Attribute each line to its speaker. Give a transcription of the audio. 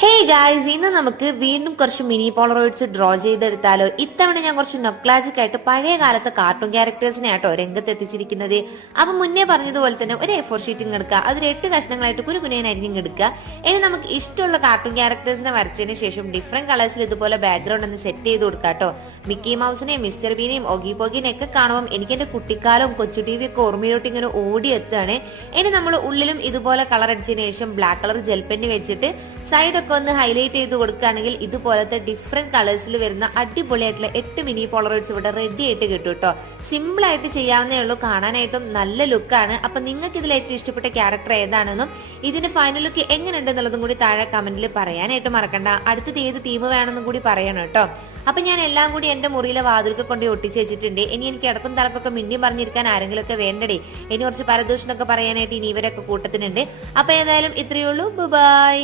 Speaker 1: Hey guys ഇന്ന് നമുക്ക് വീണ്ടും കുറച്ച് മിനി പോളറോയിഡ്സ് ഡ്രോ ചെയ്തെടുത്താലോ? ഇത്തവണ ഞാൻ കുറച്ച് നൊക്ലാജിക് ആയിട്ട് പഴയ കാലത്തെ കാർട്ടൂൺ ക്യാരക്ടേഴ്സിനെ ആട്ടോ രംഗത്ത് എത്തിച്ചിരിക്കുന്നത് അപ്പൊ മുന്നേ പറഞ്ഞതുപോലെ തന്നെ ഒരു എ ഫോർ ഷീറ്റിംഗ് എടുക്കുക. അതൊരു എട്ട് കഷ്ണങ്ങളായിട്ട് കുരു കുനയനായിരിക്കും എടുക്കുക. ഇനി നമുക്ക് ഇഷ്ടമുള്ള കാർട്ടൂൺ ക്യാരക്ടേഴ്സിനെ വരച്ചതിന് ശേഷം ഡിഫറെന്റ് കളേഴ്സിൽ ഇതുപോലെ ബാക്ക്ഗ്രൗണ്ട് ഒന്ന് സെറ്റ് ചെയ്ത് കൊടുക്കുക കേട്ടോ. മിക്കി മൗസിനെയും മിസ്റ്റർ ബീനെയും ഒഗി പൊഗിനെയും ഒക്കെ കാണുമ്പോൾ എനിക്ക് എന്റെ കുട്ടിക്കാലവും കൊച്ചു ടി വി ഒക്കെ ഓർമ്മയിലോട്ട് ഇങ്ങനെ ഓടി എത്തുകയാണ്. ഇനി നമ്മൾ ഉള്ളിലും ഇതുപോലെ കളർ അടിച്ചതിന് ശേഷം ബ്ലാക്ക് കളർ ജെൽപെന്റ് വെച്ചിട്ട് സൈഡൊക്കെ ഒന്ന് ഹൈലൈറ്റ് ചെയ്ത് കൊടുക്കുകയാണെങ്കിൽ ഇതുപോലത്തെ ഡിഫറെന്റ് കളേഴ്സിൽ വരുന്ന അടിപൊളിയായിട്ടുള്ള എട്ട് മിനി പോളറോയിഡ്സ് ഇവിടെ റെഡി ആയിട്ട് കിട്ടും കേട്ടോ. സിമ്പിൾ ആയിട്ട് ചെയ്യാവുന്നേ ഉള്ളൂ. കാണാനായിട്ടും നല്ല ലുക്കാണ് അപ്പൊ നിങ്ങൾക്ക് ഇതിൽ ഏറ്റവും ഇഷ്ടപ്പെട്ട ക്യാരക്ടർ ഏതാണെന്നും ഇതിന്റെ ഫൈനൽ ലുക്ക് എങ്ങനെയുണ്ട് എന്നുള്ളതും കൂടി താഴെ കമന്റിൽ പറയാനായിട്ട് മറക്കണ്ട. അടുത്തത് ഏത് തീം വേണമെന്നും കൂടി പറയണം കേട്ടോ. അപ്പൊ ഞാൻ എല്ലാം കൂടി എന്റെ മുറിയിലെ വാതിലൊക്കെ കൊണ്ട് ഒട്ടിച്ചു വെച്ചിട്ടുണ്ട്. ഇനി എനിക്ക് ഇടക്കും തലക്കൊക്കെ മിണ്ടി പറഞ്ഞിരിക്കാൻ ആരെങ്കിലും ഒക്കെ വേണ്ടടേ. ഇനി കുറച്ച് പരദൂഷണമൊക്കെ പറയാനായിട്ട് ഇനി ഇവരൊക്കെ കൂട്ടത്തിനുണ്ട്. അപ്പൊ ഏതായാലും ഇത്രയേ ഉള്ളൂ. ബൈ